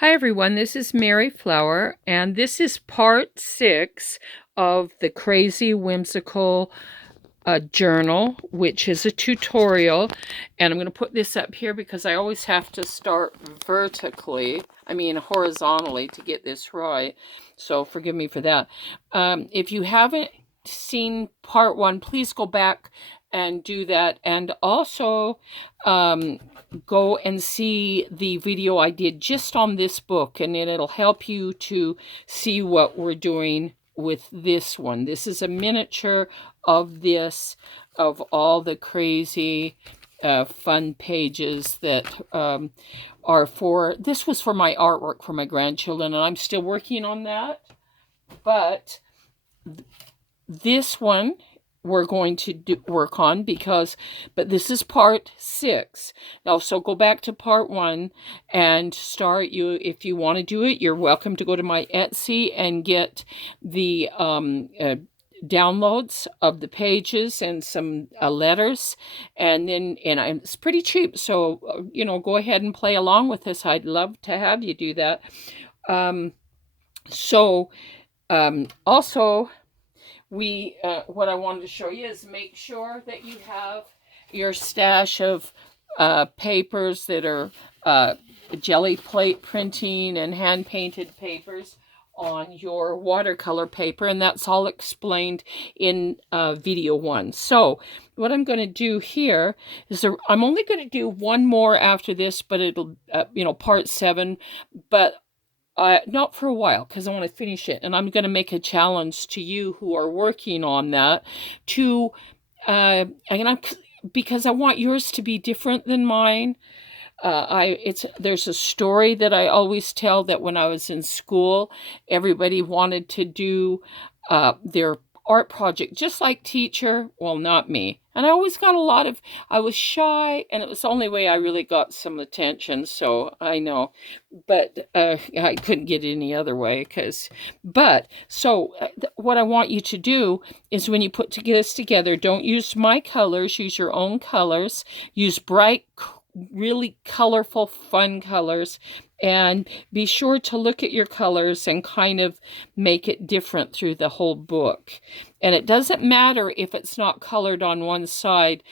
Hi everyone, this is Mary Flower, and this is part 6 of the Crazy Whimsical journal, which is a tutorial. And I'm going to put this up here because I always have to start horizontally to get this right. So forgive me for that. If you haven't seen part 1, please go back and do that. And also, go and see the video I did just on this book, and it'll help you to see what we're doing with this one. This is a miniature of all the crazy fun pages that this was for my artwork for my grandchildren, and I'm still working on that. But this one we're going to work on but this is part 6 now. So go back to part 1 and start. If you want to do it, you're welcome to go to my Etsy and get the downloads of the pages and some letters, and it's pretty cheap, so go ahead and play along with this. I'd love to have you do that. Also, what I wanted to show you is make sure that you have your stash of papers that are jelly plate printing and hand painted papers on your watercolor paper, and that's all explained in video 1. So what I'm going to do here is I'm only going to do one more after this, but it'll part 7, but not for a while, because I want to finish it, and I'm going to make a challenge to you who are working on that because I want yours to be different than mine. There's a story that I always tell, that when I was in school, everybody wanted to do their art project just like teacher. Well, not me. And I always got I was shy, and it was the only way I really got some attention. So I know, but I couldn't get any other way. What I want you to do is, when you put this together, don't use my colors, use your own colors, use bright, really colorful, fun colors, and be sure to look at your colors and kind of make it different through the whole book. And it doesn't matter if it's not colored on one side,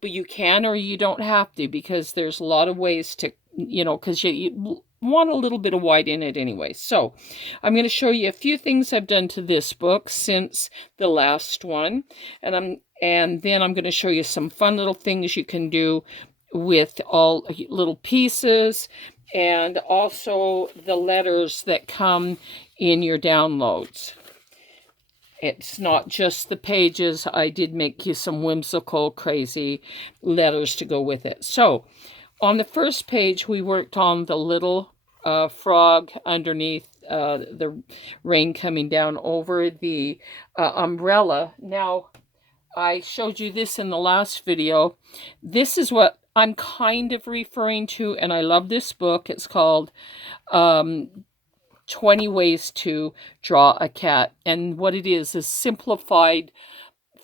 but you can or you don't have to, because there's a lot of ways to, because you want a little bit of white in it anyway. So I'm going to show you a few things I've done to this book since the last one, and then I'm going to show you some fun little things you can do with all little pieces, and also the letters that come in your downloads. It's not just the pages. I did make you some whimsical, crazy letters to go with it. So on the first page, we worked on the little frog underneath the rain coming down over the umbrella. Now, I showed you this in the last video. This is what I'm kind of referring to, and I love this book. It's called 20 Ways to Draw a Cat. And what it is simplified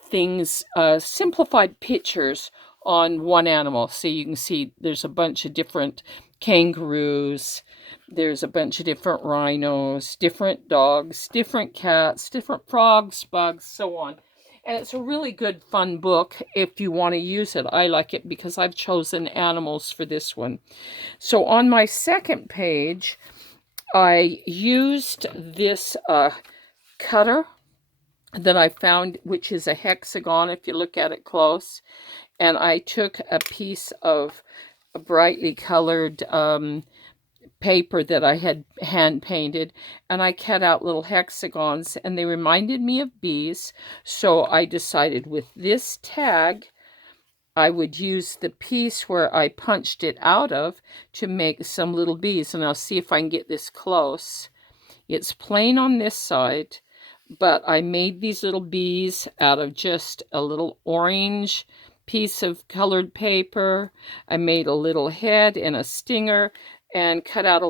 things, simplified pictures on one animal. So you can see there's a bunch of different kangaroos, there's a bunch of different rhinos, different dogs, different cats, different frogs, bugs, so on. And it's a really good, fun book if you want to use it. I like it because I've chosen animals for this one. So on my second page, I used this cutter that I found, which is a hexagon if you look at it close. And I took a piece of a brightly colored paper that I had hand painted, and I cut out little hexagons, and they reminded me of bees. So I decided with this tag I would use the piece where I punched it out of to make some little bees. And I'll see if I can get this close. It's plain on this side, but I made these little bees out of just a little orange piece of colored paper. I made a little head and a stinger, and cut out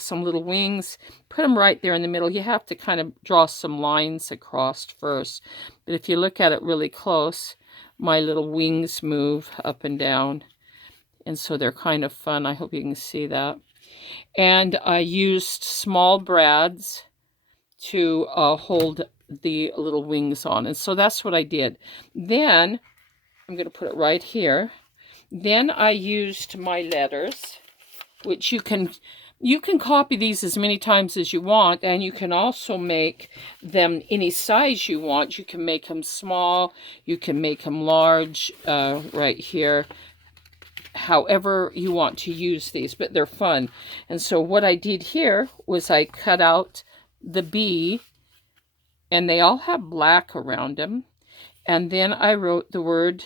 some little wings, put them right there in the middle. You have to kind of draw some lines across first, but if you look at it really close, my little wings move up and down. And so they're kind of fun. I hope you can see that. And I used small brads to hold the little wings on. And so that's what I did. Then, I'm going to put it right here. Then I used my letters, which you can copy these as many times as you want, and you can also make them any size you want. You can make them small, you can make them large, right here, however you want to use these, but they're fun. And so what I did here was I cut out the bee, and they all have black around them, and then I wrote the word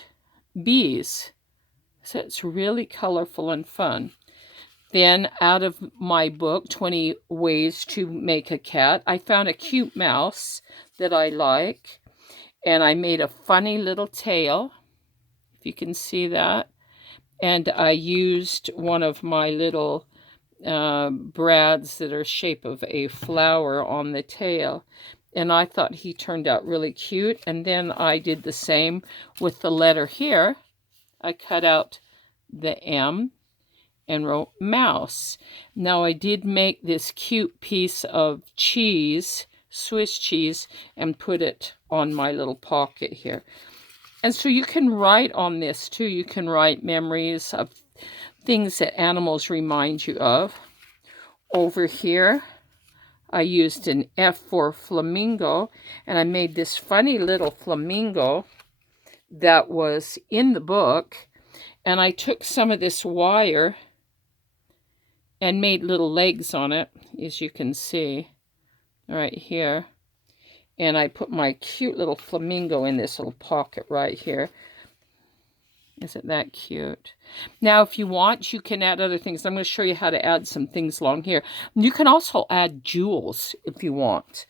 bees. So it's really colorful and fun. Then out of my book, 20 Ways to Make a Cat, I found a cute mouse that I like. And I made a funny little tail, if you can see that. And I used one of my little brads that are shape of a flower on the tail. And I thought he turned out really cute. And then I did the same with the letter here. I cut out the M and wrote mouse. Now I did make this cute piece of cheese, Swiss cheese, and put it on my little pocket here. And so you can write on this too. You can write memories of things that animals remind you of. Over here, I used an F for flamingo, and I made this funny little flamingo that was in the book. And I took some of this wire and made little legs on it, as you can see right here. And I put my cute little flamingo in this little pocket right here. Isn't that cute? Now, if you want, you can add other things. I'm going to show you how to add some things along here. You can also add jewels if you want.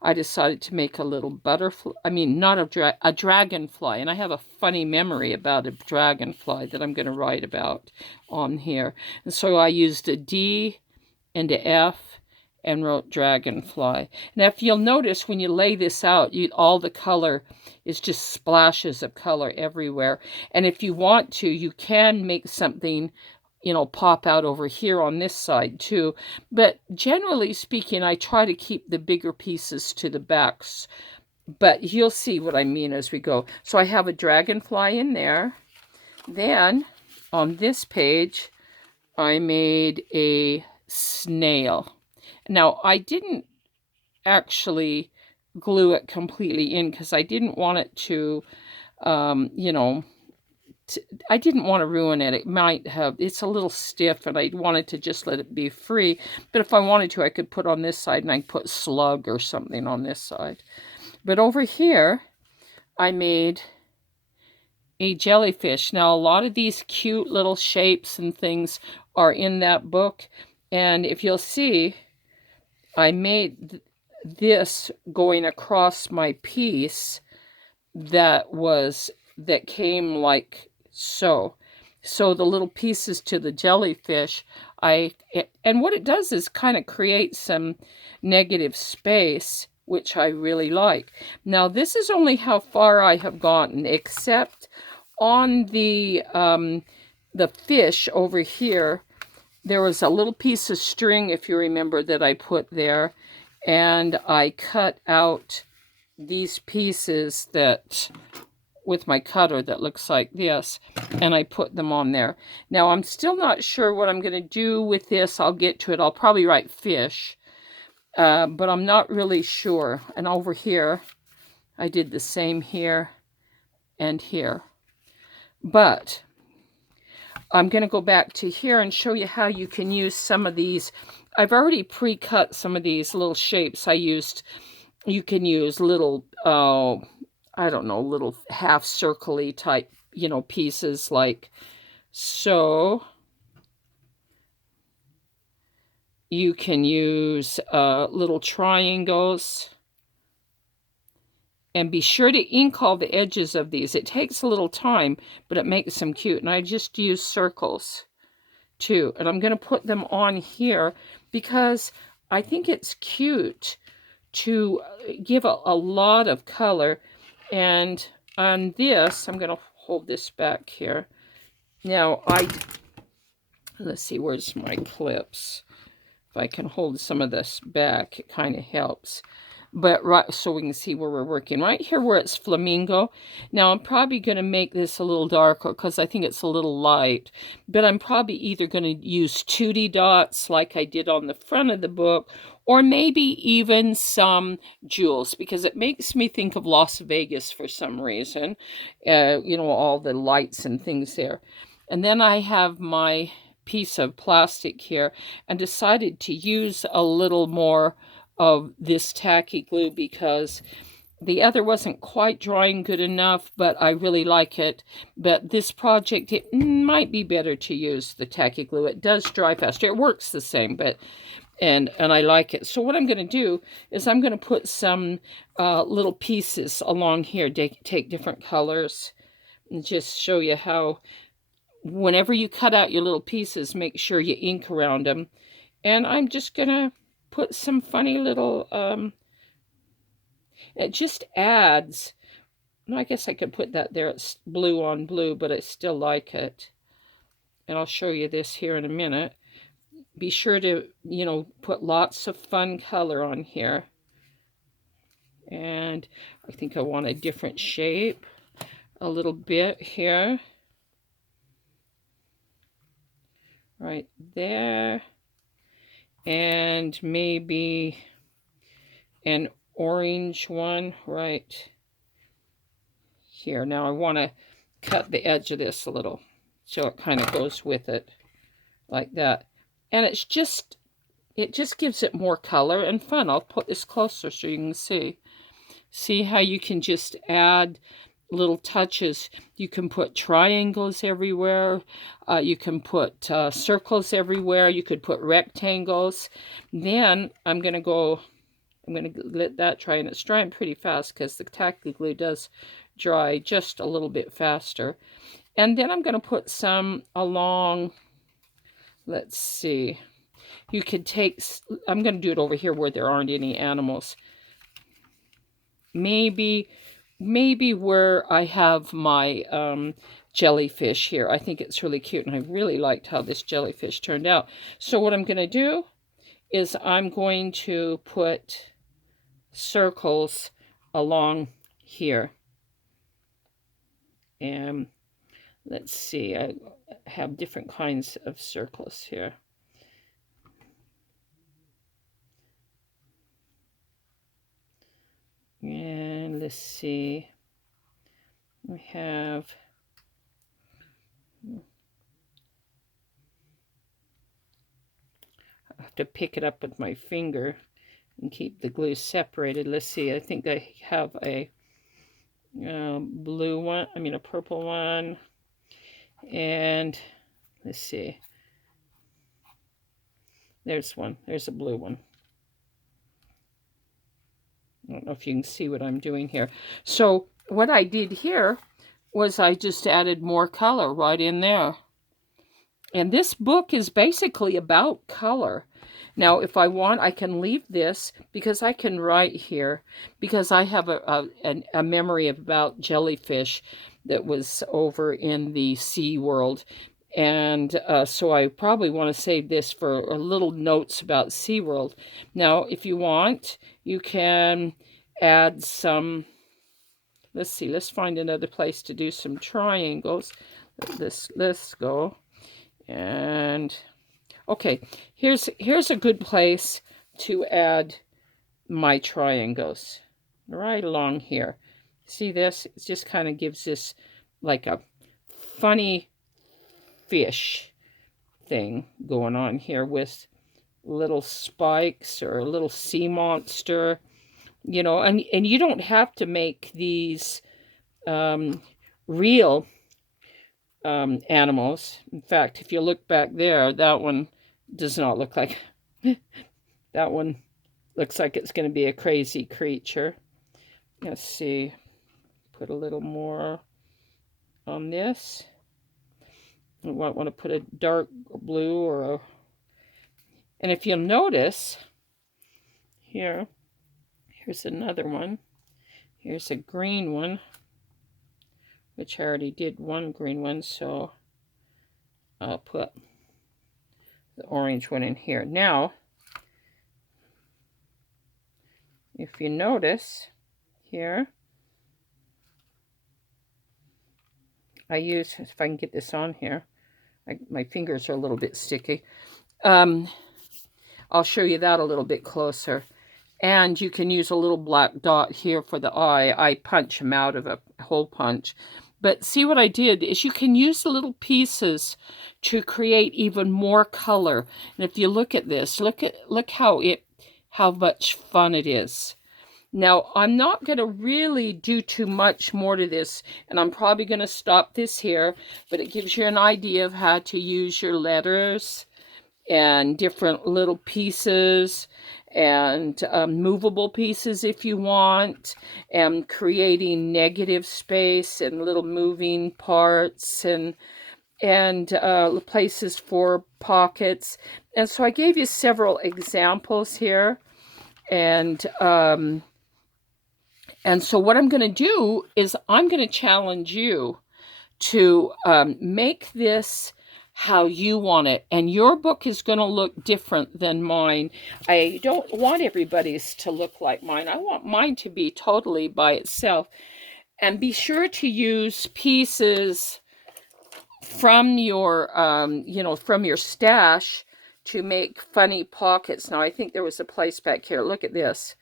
I decided to make a little butterfly. I mean, not a dragonfly. And I have a funny memory about a dragonfly that I'm going to write about on here. And so I used a D and a F and wrote dragonfly. Now, if you'll notice, when you lay this out, all the color is just splashes of color everywhere. And if you want to, you can make something, pop out over here on this side too. But generally speaking, I try to keep the bigger pieces to the backs. But you'll see what I mean as we go. So I have a dragonfly in there. Then, on this page, I made a snail. Now, I didn't actually glue it completely in because I didn't want it to, I didn't want to ruin it. It's a little stiff and I wanted to just let it be free. But if I wanted to, I could put on this side and I could put slug or something on this side. But over here, I made a jellyfish. Now, a lot of these cute little shapes and things are in that book. And if you'll see, I made this going across my piece that came like so. So the little pieces to the jellyfish, and what it does is kind of create some negative space, which I really like. Now, this is only how far I have gotten, except on the fish over here. There was a little piece of string, if you remember, that I put there, and I cut out these pieces with my cutter that looks like this, and I put them on there. Now, I'm still not sure what I'm going to do with this. I'll get to it. I'll probably write fish, but I'm not really sure. And over here, I did the same here and here. But I'm going to go back to here and show you how you can use some of these. I've already pre-cut some of these little shapes. You can use little, little half circle-y type, pieces like so. You can use little triangles. And be sure to ink all the edges of these. It takes a little time, but it makes them cute. And I just use circles, too. And I'm going to put them on here because I think it's cute to give a lot of color. And on this, I'm going to hold this back here. Now, Let's see, where's my clips? If I can hold some of this back, it kind of helps. But right, so we can see where we're working. Right here where it's flamingo. Now I'm probably going to make this a little darker because I think it's a little light. But I'm probably either going to use 2D dots like I did on the front of the book, or maybe even some jewels, because it makes me think of Las Vegas for some reason. You know, all the lights and things there. And then I have my piece of plastic here and decided to use a little more of this tacky glue because the other wasn't quite drying good enough, but I really like it. But this project, it might be better to use the tacky glue. It does dry faster. It works the same, but and I like it. So what I'm going to do is I'm going to put some little pieces along here, take different colors, and just show you how whenever you cut out your little pieces, make sure you ink around them. And I'm just going to put some funny little, it just adds, I guess I could put that there. It's blue on blue, but I still like it. And I'll show you this here in a minute. Be sure to, you know, put lots of fun color on here. And I think I want a different shape a little bit here. Right there. And maybe an orange one right here. Now I want to cut the edge of this a little so it kind of goes with it like that. And it just gives it more color and fun. I'll put this closer so you can see. See how you can just add little touches. You can put triangles everywhere. You can put circles everywhere. You could put rectangles. Then I'm going to let that dry, and it's drying pretty fast because the tacky glue does dry just a little bit faster. And then I'm going to put some along, let's see. You could take, I'm going to do it over here where there aren't any animals. Maybe where I have my jellyfish here. I think it's really cute, and I really liked how this jellyfish turned out. So what I'm going to do is I'm going to put circles along here. And let's see, I have different kinds of circles here. And let's see, we have I have to pick it up with my finger and keep the glue separated. Let's see, I think I have a blue one, a purple one, and let's see, there's one, there's a blue one. I don't know if you can see what I'm doing here. So what I did here was I just added more color right in there. And this book is basically about color. Now, if I want, I can leave this because I can write here because I have a memory about jellyfish that was over in the Sea World. And so I probably want to save this for little notes about SeaWorld. Now, if you want, you can add some, let's see, let's find another place to do some triangles. Let's go. And, okay, here's a good place to add my triangles. Right along here. See this? It just kind of gives this like a funny fish thing going on here with little spikes or a little sea monster, you know, and you don't have to make these real animals. In fact, if you look back there, that one does not look like that one looks like it's going to be a crazy creature. Let's see, put a little more on this. I want to put a dark blue or a, and if you'll notice, here's another one. Here's a green one, which I already did one green one, so I'll put the orange one in here. Now, if you notice here, I use, if I can get this on here, my fingers are a little bit sticky. I'll show you that a little bit closer. And you can use a little black dot here for the eye. I punch them out of a hole punch. But see what I did is you can use the little pieces to create even more color. And if you look at this, look how much fun it is. Now, I'm not going to really do too much more to this, and I'm probably going to stop this here, but it gives you an idea of how to use your letters and different little pieces and movable pieces if you want, and creating negative space and little moving parts and places for pockets. And so I gave you several examples here, and so what I'm going to do is I'm going to challenge you to make this how you want it. And your book is going to look different than mine. I don't want everybody's to look like mine. I want mine to be totally by itself. And be sure to use pieces from your, from your stash to make funny pockets. Now, I think there was a place back here. Look at this.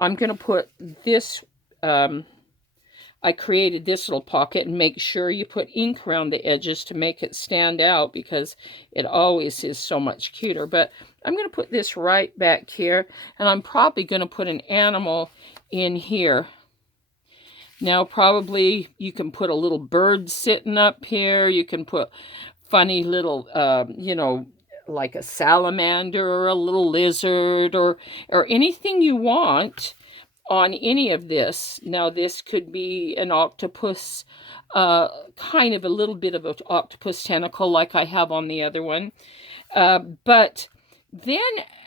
I'm going to put this, I created this little pocket, and make sure you put ink around the edges to make it stand out, because it always is so much cuter. But I'm going to put this right back here, and I'm probably going to put an animal in here. Now, probably you can put a little bird sitting up here. You can put funny little, like a salamander or a little lizard or anything you want on any of this. Now, this could be an octopus, kind of a little bit of an octopus tentacle like I have on the other one. But then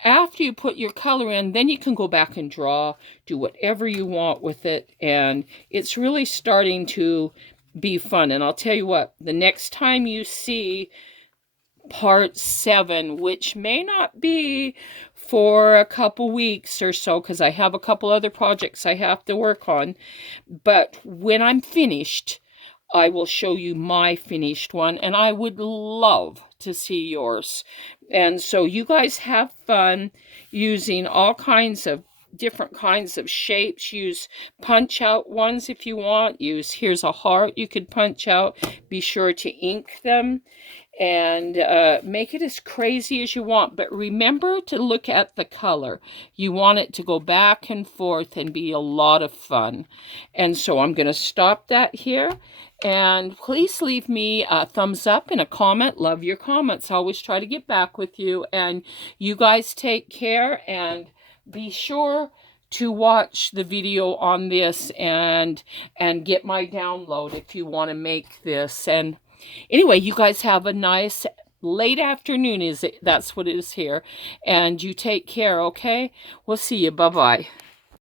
after you put your color in, then you can go back and draw, do whatever you want with it. And it's really starting to be fun. And I'll tell you what, the next time you see part 7, which may not be for a couple weeks or so, because I have a couple other projects I have to work on, but when I'm finished, I will show you my finished one, and I would love to see yours. And so you guys have fun using all kinds of different kinds of shapes. Use punch out ones if you want. Here's a heart you could punch out. Be sure to ink them and make it as crazy as you want. But remember to look at the color. You want it to go back and forth and be a lot of fun. And so I'm going to stop that here. And please leave me a thumbs up and a comment. Love your comments. I always try to get back with you. And you guys take care, and be sure to watch the video on this and get my download if you want to make this. And anyway, you guys have a nice late afternoon. That's what it is here. And you take care, okay? We'll see you. Bye-bye.